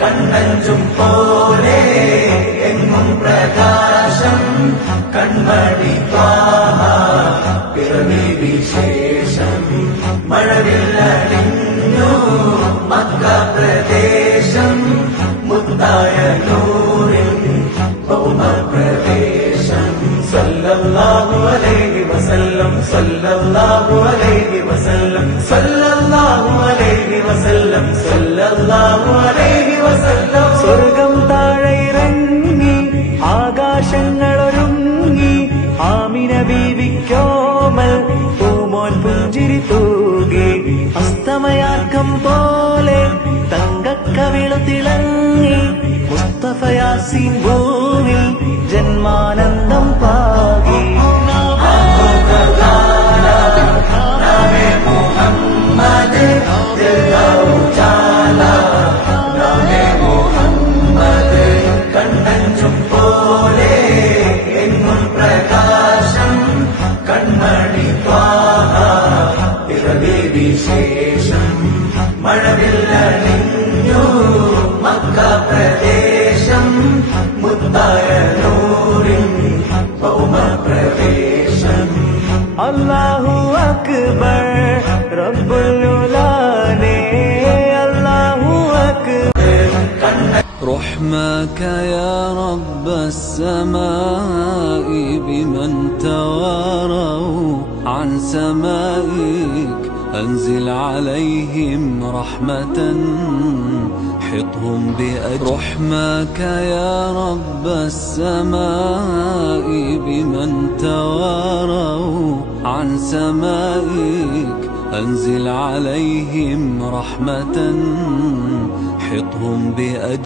കണ്ണഞ്ചും പോലെ എങ്ങും പ്രകാശം കൺമണി ത്വാഹ പിറവി വിശേഷം മഴവില്ലണിഞ്ഞു മക്ക പ്രദേശം മുത്തായ നൂറിൻ ഭൗമപ്രദേശം സല്ലല്ലാഹു അലൈഹി വസല്ലം സല്ലല്ലാഹു അലൈഹി വസല്ലം സല്ലല്ലാഹു അലൈഹി വസല്ലം സല്ലല്ലാഹു അലൈഹി വസല്ലം സ്വർഗം താഴെ ഇറങ്ങി ആകാശങ്ങളൊരുങ്ങി ആമിന ബീവിക്കോമൽ പൂമോൻ പുഞ്ചിരി തൂകി അസ്തമയാക്കം പോലെ തങ്കക്കവിളു തിളങ്ങി മുസ്തഫ യാസീൻ ഭൂവിൽ ജന്മാനന്ദം പാകി കണ്ണഞ്ചും പോലെ എങ്ങും പ്രകാശം കൺമണി ത്വാഹ പിറവി വിശേഷം മഴവില്ലണിഞ്ഞു മക്ക പ്രദേശം മുത്തായ നൂറിൻ ഭൗമപ്രദേശം അല്ലാഹു അക്ബർ റബ്ബുൽ ഉലാനെ അല്ലാഹു അക്ബർ رحمك يا رب السماء بمن تواروا عن سمائك أنزل عليهم رحمة حطهم رحمك يا رب السماء بمن تواروا عن سمائك أنزل عليهم رحمة حطهم